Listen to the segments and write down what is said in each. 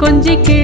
கொஞ்சி கீழ்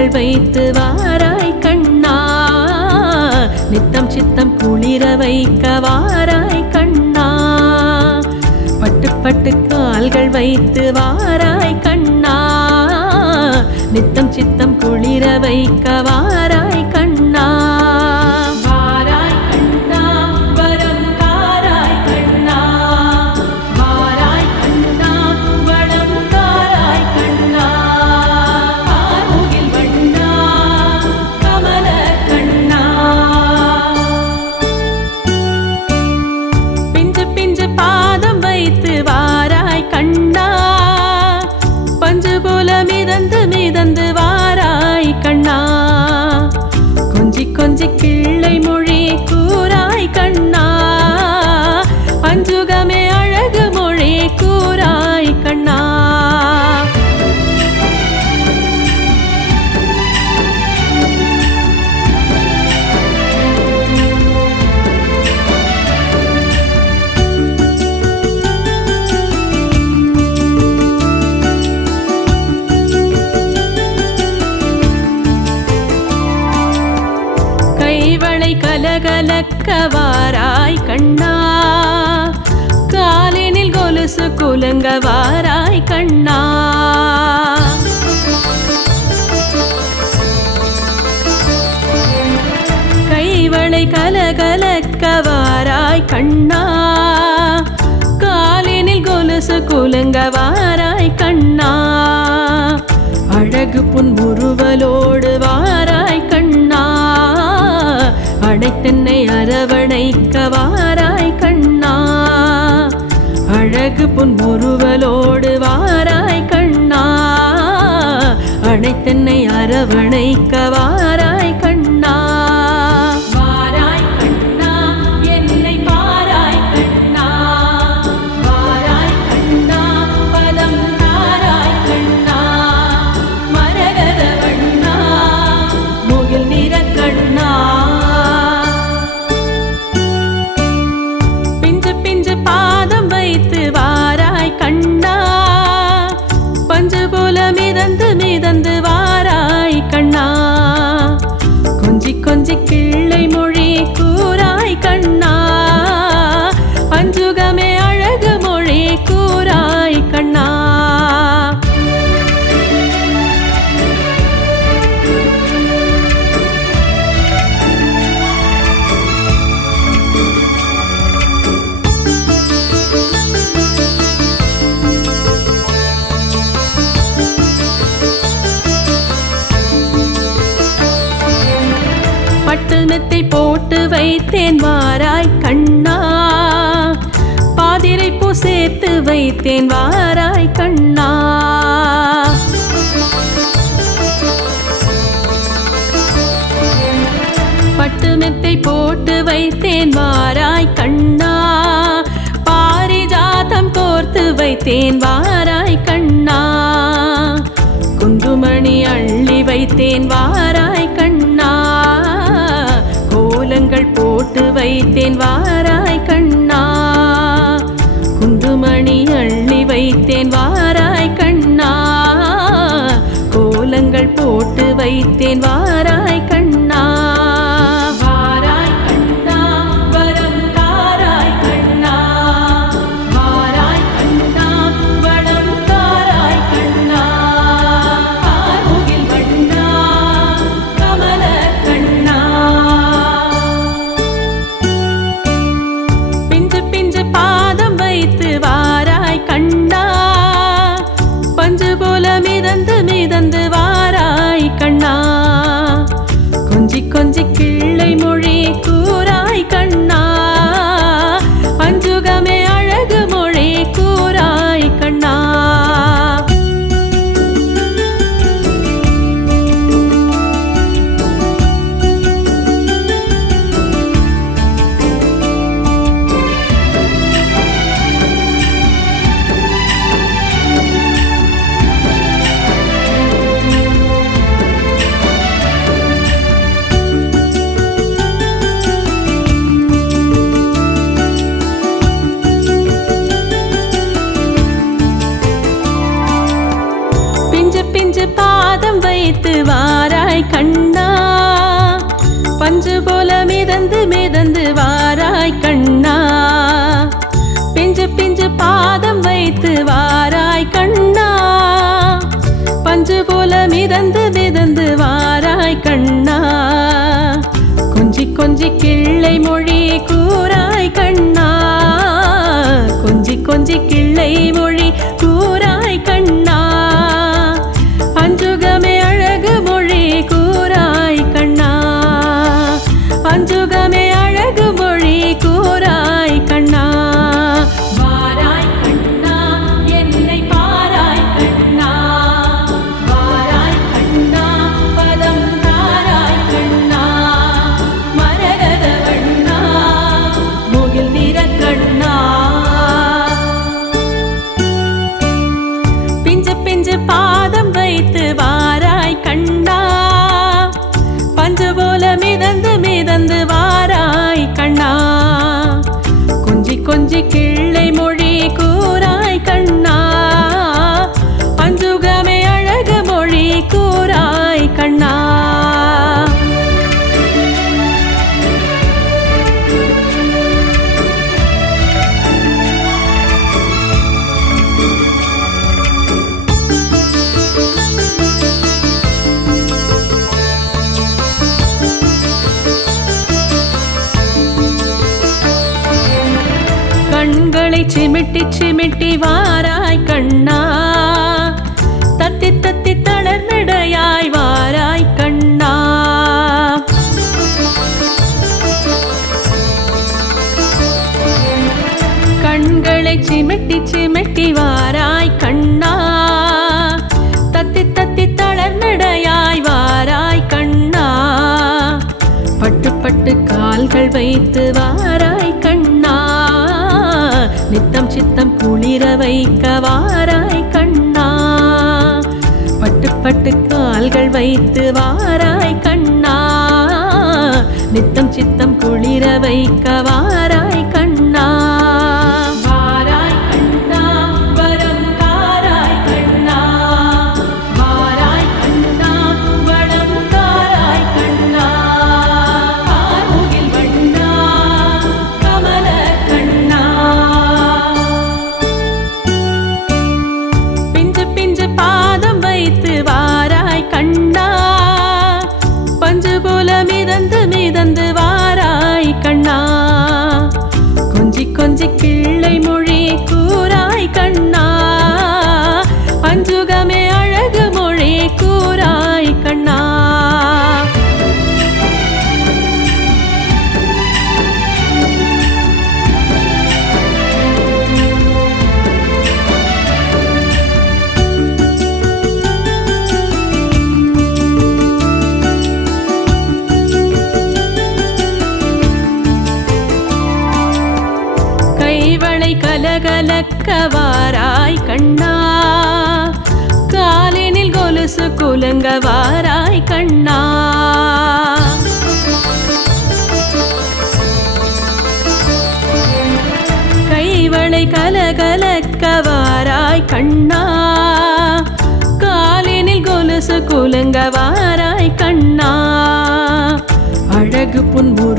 கண்கள் வைத்து வாராய் கண்ணா. நித்தம் சித்தம் குளிர வைக்க வாராய் கண்ணா. பட்டு பட்டு கால்கள் வைத்து வாராய் கண்ணா. நித்தம் சித்தம் குளிர வைக்க வாராய் வாராய் கண்ணா. அழகு புன்முறுவலோடு வாராய் கண்ணா. அழைத்தென்னை அரவணைக்க வாராய் கண்ணா. அழகு புன்முறுவலோடு வாராய் கண்ணா. அழைத்தென்னை அரவணைக்க வாராய் அழைத்தேன் வாராய் கண்ணா. பட்டு மெத்தை போட்டு வைத்தேன் வாராய் கண்ணா. பாரிஜாதம் கோர்த்து வைத்தேன் வாராய் கண்ணா. குன்றுமணி அள்ளி வைத்தேன் வாராய் கண்ணா. கோலங்கள் போட்டு வைத்தேன் வாராய் சிமிட்டி சிமிட்டி வாராய் கண்ணா. தத்தி தத்தி தளர்நடையாய் வாராய் கண்ணா. கண்களை சிமிட்டி சிமிட்டி வாராய் கண்ணா. தத்தி தத்தி தளர்நடையாய் வாராய் கண்ணா. பட்டு பட்டு கால்கள் வைத்து வாராய் கண்ணா. நித்தம் சித்தம் குளிர வைக்க வாராய் கண்ணா. பட்டு பட்டு கால்கள் வைத்து வாராய் கண்ணா. நித்தம் சித்தம் குளிர வைக்க கலங்கவாராய் கண்ணா. காலினில் கொலுசு குலங்கவாராய் கண்ணா. கைவளை கலகலக்கவாராய் கண்ணா. காலினில் கொலுசு குலங்கவாராய் கண்ணா. அழகு புன்மு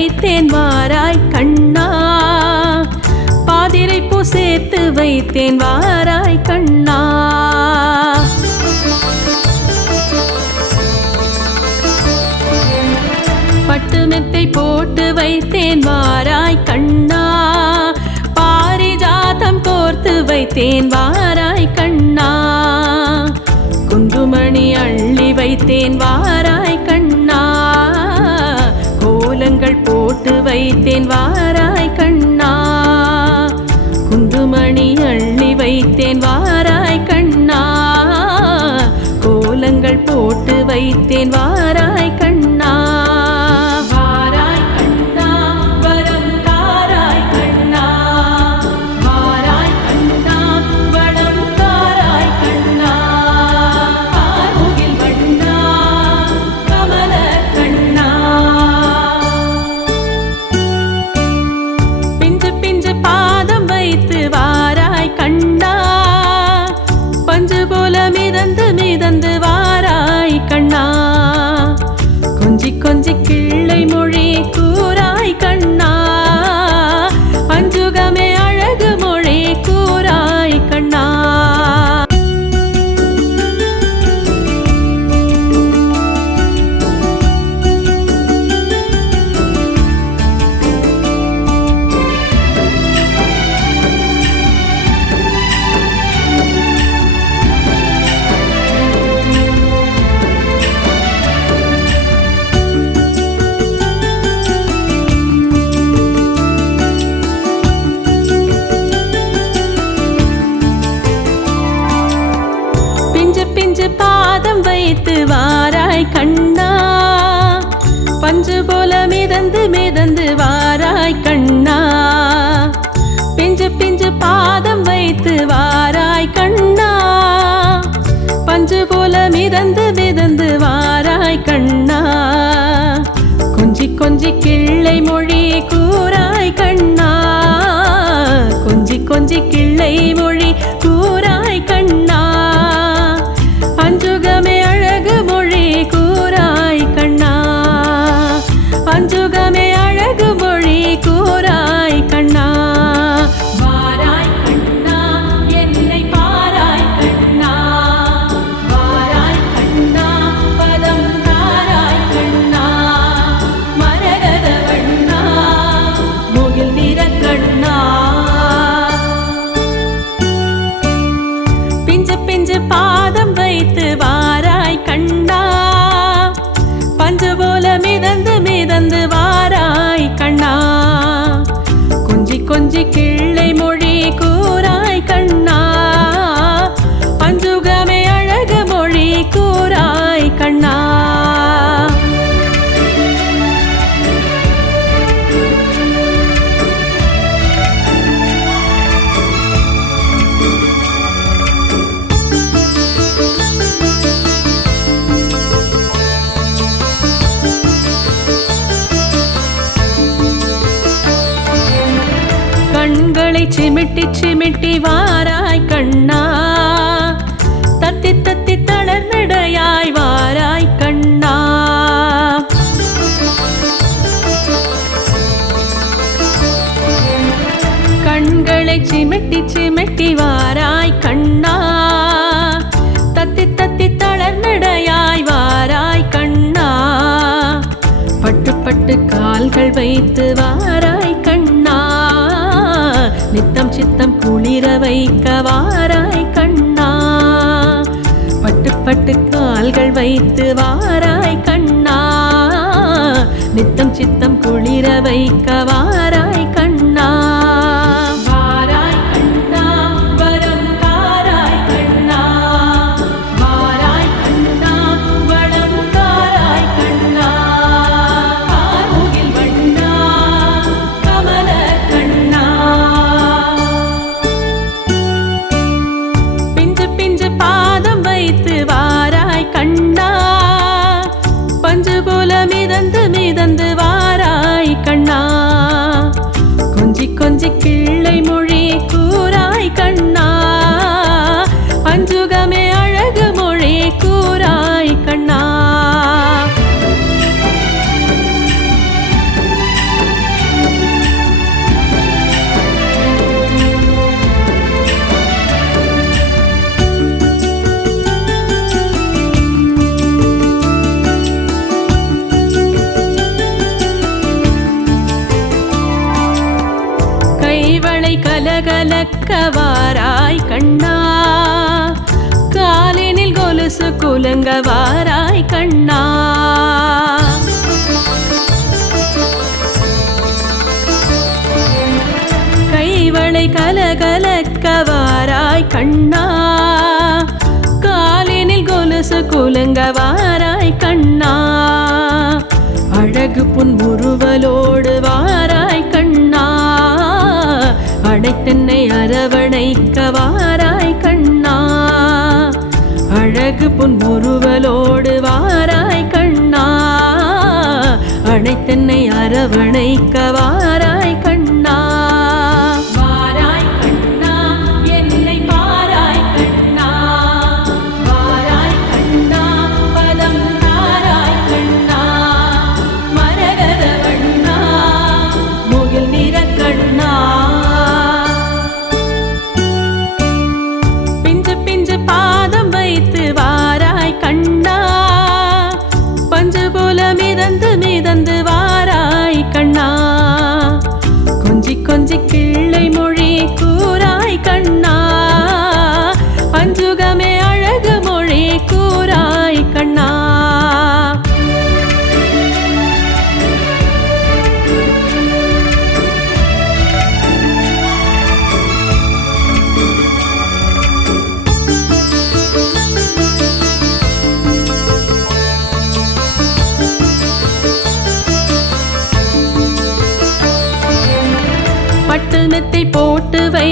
வைத்தேன் வாராய் கண்ணா. பாதிரை பூ சேர்த்து வைத்தேன் வாராய் கண்ணா. பட்டு மெத்தை போட்டு வைத்தேன் வாராய் கண்ணா. பாரிஜாதம் கோர்த்து வைத்தேன் வாராய் கண்ணா. குன்றுமணி அள்ளி வைத்தேன் வாராய் வைத்தேன் வார கால்கள் வைத்து வாராய் கண்ணா. நித்தம் சித்தம் குளிர வைக்க வாராய் கண்ணா. பட்டு பட்டு கால்கள் வைத்து வாராய் கண்ணா. நித்தம் சித்தம் குளிர வைக்க வாராய் வாராய் கண்ணா. காலினில் கொலுசு குலுங்க வாராய் கண்ணா. கைவளை கலகலக்க வாராய் கண்ணா. காலினில் கொலுசு குலுங்க வாராய் கண்ணா. அழகு புன் முறுவலோடு வாராய் தென்னை அரவணைக்கவா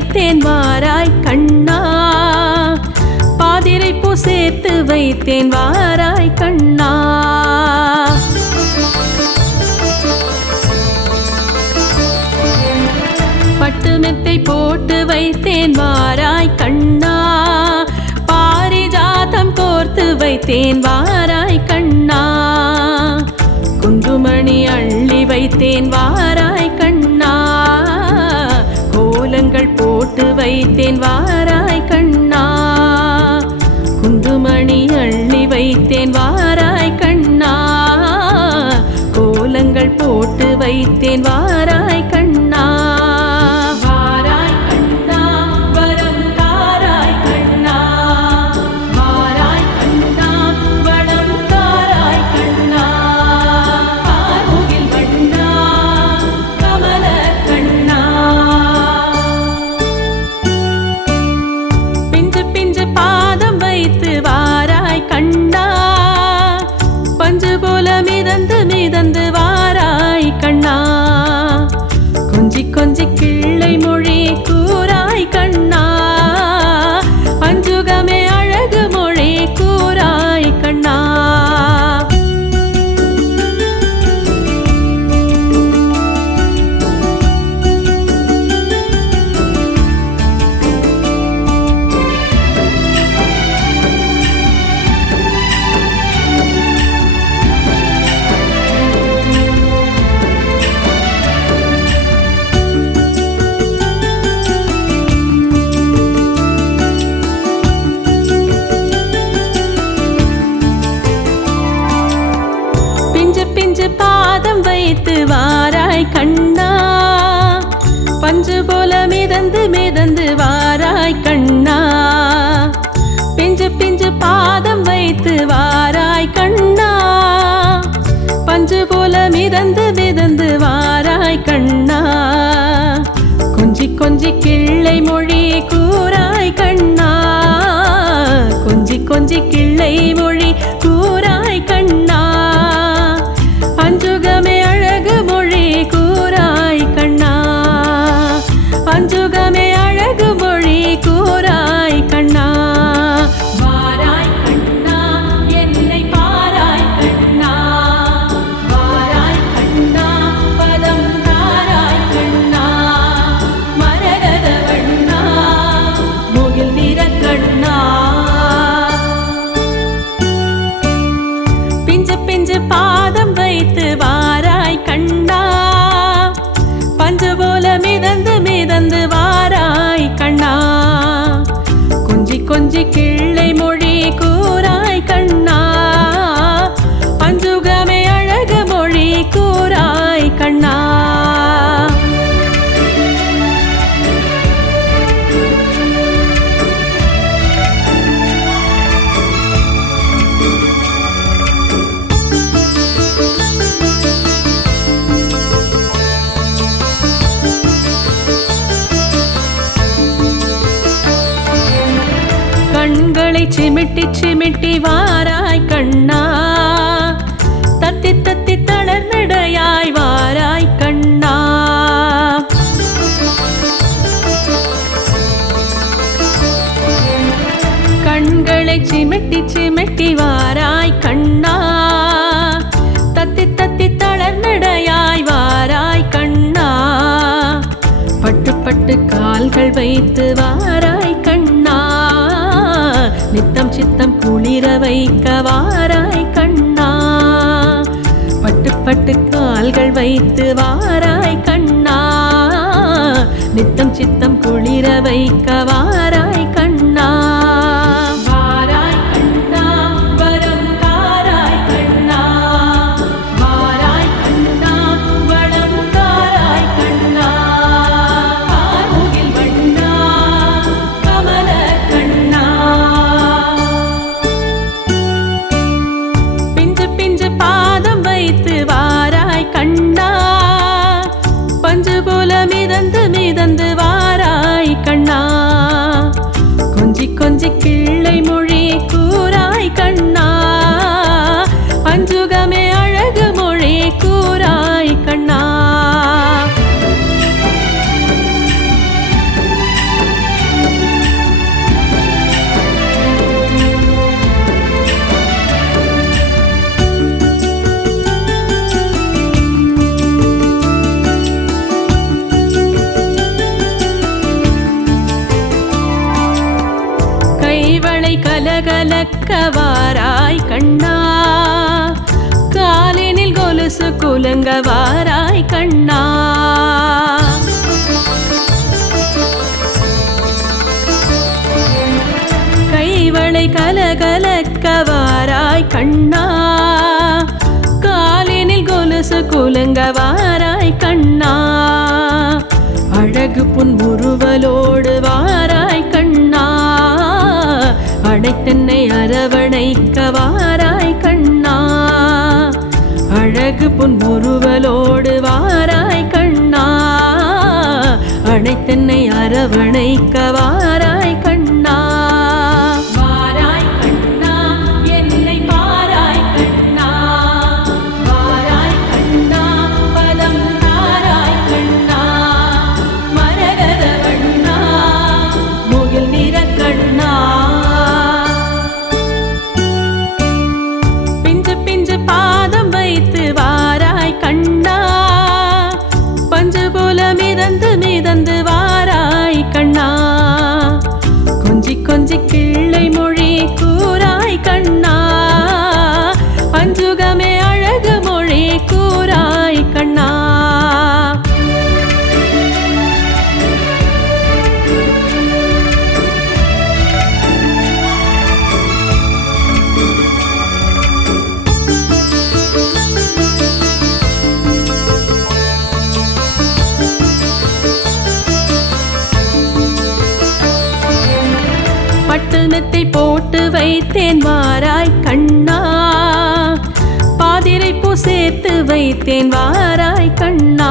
வைத்தேன் வாராய் கண்ணா. பாதிரை பூ சேர்த்து வைத்தேன் வாராய் கண்ணா. பட்டு மெத்தை போட்டு வைத்தேன் வாராய் கண்ணா. பாரிஜாதம் கோர்த்து வைத்தேன் வாராய் கண்ணா. குண்டுமணி அள்ளி வைத்தேன் வாராய் கண்ணா. கோலங்கள் போட்டு வைத்தேன் வாராய் கண்ணா. குந்துமணி அள்ளி வைத்தேன் வாராய் கண்ணா. கோலங்கள் போட்டு வைத்தேன் வா சிமிட்டி சிமிட்டி வாராய் கண்ணா. தத்தி தத்தி தளர்நடையாய் வாராய் கண்ணா. கண்களை சிமிட்டி சிமிட்டி வாராய் கண்ணா. தத்தி தத்தி தளர்நடையாய் வாராய் கண்ணா. பட்டு பட்டு கால்கள் வைத்து வாராய் கண்ணா. நித்தம் சித்தம் குளிர வைக்க வாராய் கண்ணா. பட்டு பட்டு கால்கள் வைத்து வாராய் கண்ணா. நித்தம் சித்தம் குளிர வைக்க வாராய் கலக்கவாராய் கண்ணா. காலினில் கொலுசு குலுங்கவாராய் கண்ணா. கைவளை கலகலக்கவாராய் கண்ணா. காலினில் கொலுசு குலுங்கவாராய் கண்ணா. அழகு புன் உருவலோடுவார் என்னை அரவணைக்கவா? பாதிரை போட்டு வைத்தேன் வாராய் கண்ணா. பாதிரை பூ சேர்த்து வைத்தேன் வாராய் கண்ணா.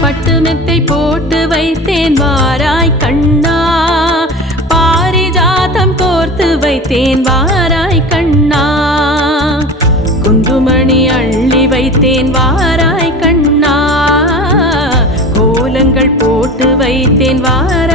பட்டு மெத்தை போட்டு வைத்தேன் வாராய் கண்ணா. பாரிஜாதம் கோர்த்து வைத்தேன் வாராய் கண்ணா. குண்டுமணி அள்ளி வைத்தேன் வாராய் வைத்தேன் வார